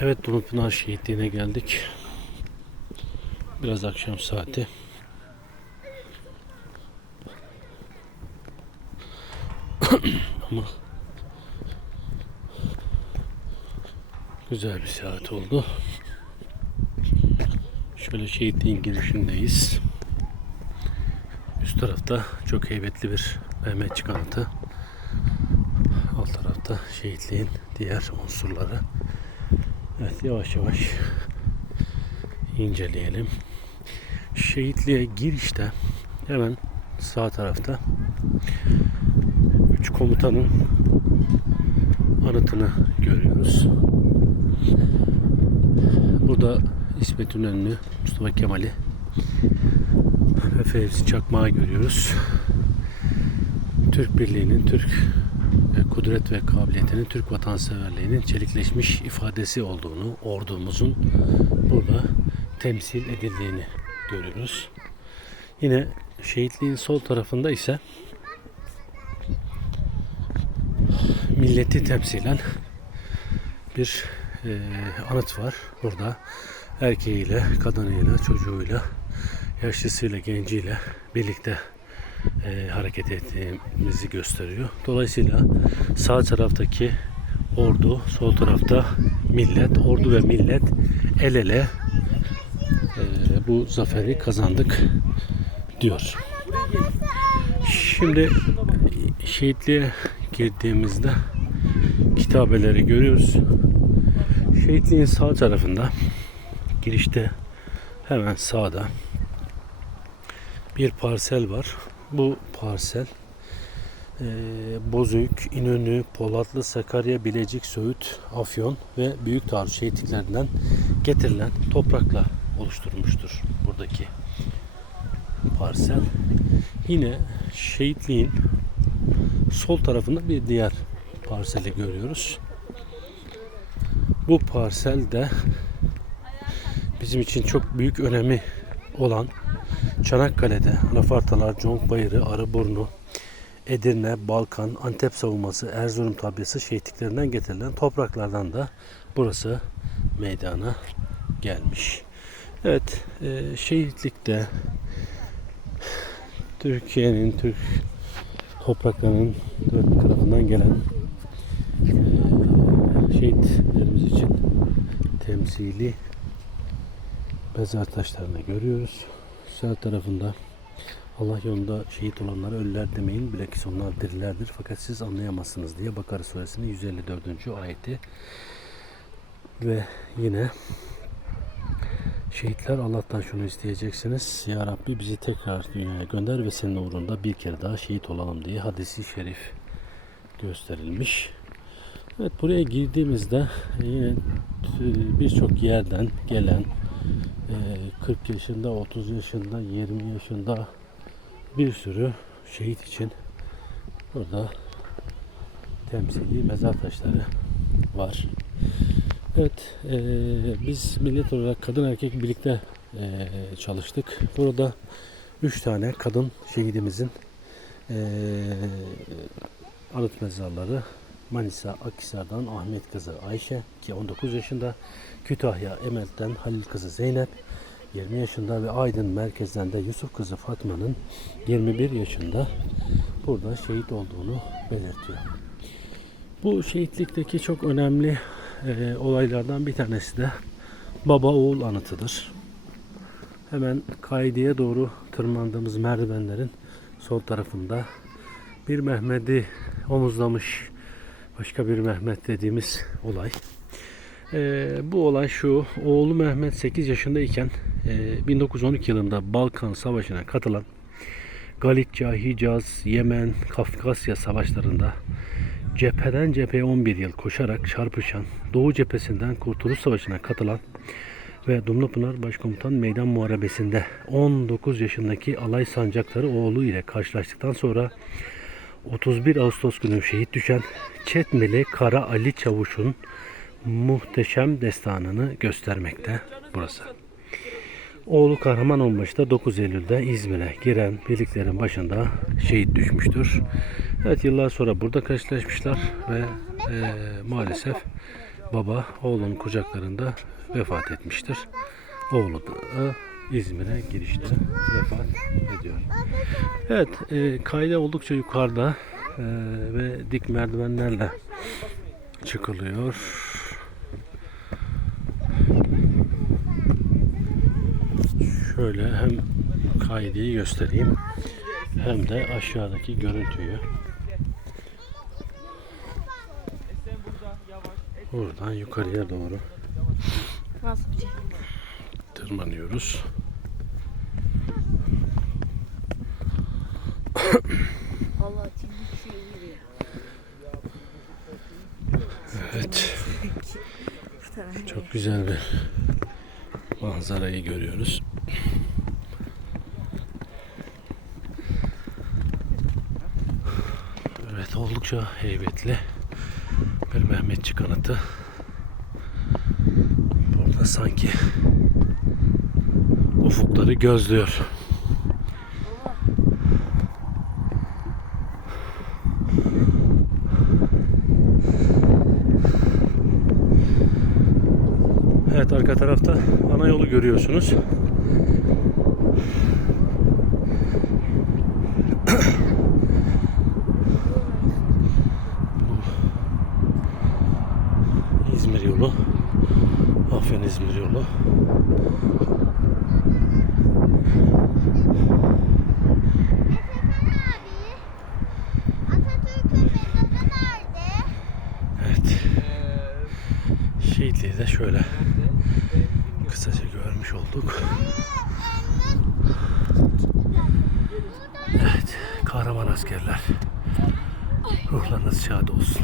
Evet Dumlupınar şehitliğine geldik. Biraz akşam saati. Ama güzel bir saat oldu. Şöyle şehitliğin girişindeyiz. Üst tarafta çok heybetli bir Mehmetçik anıtı. Alt tarafta şehitliğin diğer unsurları. Evet yavaş yavaş inceleyelim. Şehitliğe girişte hemen sağ tarafta üç komutanın anıtını görüyoruz. Burada İsmet İnönü, Mustafa Kemal'i ve Fevzi Çakmak'ı görüyoruz. Türk Birliği'nin, Türk kudret ve kabiliyetinin, Türk vatanseverliğinin çelikleşmiş ifadesi olduğunu, ordumuzun burada temsil edildiğini görüyoruz. Yine şehitliğin sol tarafında ise milleti temsilen bir e, anıt var. Burada erkeğiyle, kadınıyla, çocuğuyla, yaşlısıyla, genciyle birlikte e, hareket ettiğimizi gösteriyor. Dolayısıyla sağ taraftaki ordu, sol tarafta millet, ordu ve millet el ele e, bu zaferi kazandık diyor. Şimdi şehitliğe girdiğimizde kitabeleri görüyoruz. Şehitliğin sağ tarafında girişte hemen sağda bir parsel var. Bu parsel e, Bozüyük, İnönü, Polatlı, Sakarya, Bilecik, Söğüt, Afyon ve Büyük Taarruz şehitliklerinden getirilen toprakla oluşturmuştur buradaki parsel. Yine şehitliğin sol tarafında bir diğer parseli görüyoruz. Bu parsel de bizim için çok büyük önemi olan Çanakkale'de Anafartalar, Conk Bayırı, Arıburnu, Edirne, Balkan, Antep savunması, Erzurum tabyası şehitliklerinden getirilen topraklardan da burası meydana gelmiş. Evet, e, şehitlikte Türkiye'nin, Türk topraklarının dört tarafından gelen e, şehitlerimiz için temsili mezar taşlarını görüyoruz. Sağ tarafında Allah yolunda şehit olanlara ölüler demeyin bilakis onlar dirilerdir fakat siz anlayamazsınız diye Bakara suresinin 154. ayeti ve yine şehitler Allah'tan şunu isteyeceksiniz Ya Rabbi bizi tekrar dünyaya gönder ve senin uğrunda bir kere daha şehit olalım diye hadisi şerif gösterilmiş. Evet buraya girdiğimizde yine birçok yerden gelen 40 yaşında, 30 yaşında, 20 yaşında bir sürü şehit için burada temsili mezar taşları var. Evet, e, biz millet olarak kadın erkek birlikte e, çalıştık. Burada üç tane kadın şehidimizin e, anıt mezarları Manisa Akhisar'dan Ahmet kızı Ayşe ki 19 yaşında, Kütahya Emel'den Halil kızı Zeynep 20 yaşında ve Aydın merkezden de Yusuf kızı Fatma'nın 21 yaşında burada şehit olduğunu belirtiyor. Bu şehitlikteki çok önemli e, olaylardan bir tanesi de baba oğul anıtıdır. Hemen Kaidi'ye doğru tırmandığımız merdivenlerin sol tarafında bir Mehmet'i omuzlamış başka bir Mehmet dediğimiz olay. E, bu olay şu, oğlu Mehmet 8 yaşındayken e, 1912 yılında Balkan Savaşı'na katılan Galicia, Hicaz, Yemen, Kafkasya savaşlarında cepheden cepheye 11 yıl koşarak çarpışan, Doğu cephesinden Kurtuluş Savaşı'na katılan ve Dumlupınar Başkomutan Meydan Muharebesi'nde 19 yaşındaki alay sancakları oğlu ile karşılaştıktan sonra 31 Ağustos günü şehit düşen Çetmeli Kara Ali Çavuş'un muhteşem destanını göstermekte burası. Oğlu Kahramanonbaşı'da 9 Eylül'de İzmir'e giren birliklerin başında şehit düşmüştür. Evet yıllar sonra burada karşılaşmışlar ve e, maalesef baba oğlunun kucaklarında vefat etmiştir. Oğlu da İzmir'e girişte vefat ediyor. Evet, e, kayda oldukça yukarıda e, ve dik merdivenlerle çıkılıyor. Şöyle hem kaydeyi göstereyim hem de aşağıdaki görüntüyü. Buradan yukarıya doğru Nasıl? Tırmanıyoruz. Evet, çok güzel bir manzarayı görüyoruz. Evet, oldukça heybetli bir Mehmetçik anıtı. Burada sanki ufukları gözlüyor. Evet arka tarafta ana yolu görüyorsunuz. İzmir yolu. Afyon İzmir yolu. Evet. Şehitliği de şöyle kısaca görmüş olduk. Evet, kahraman askerler. Ruhlarınız şad olsun.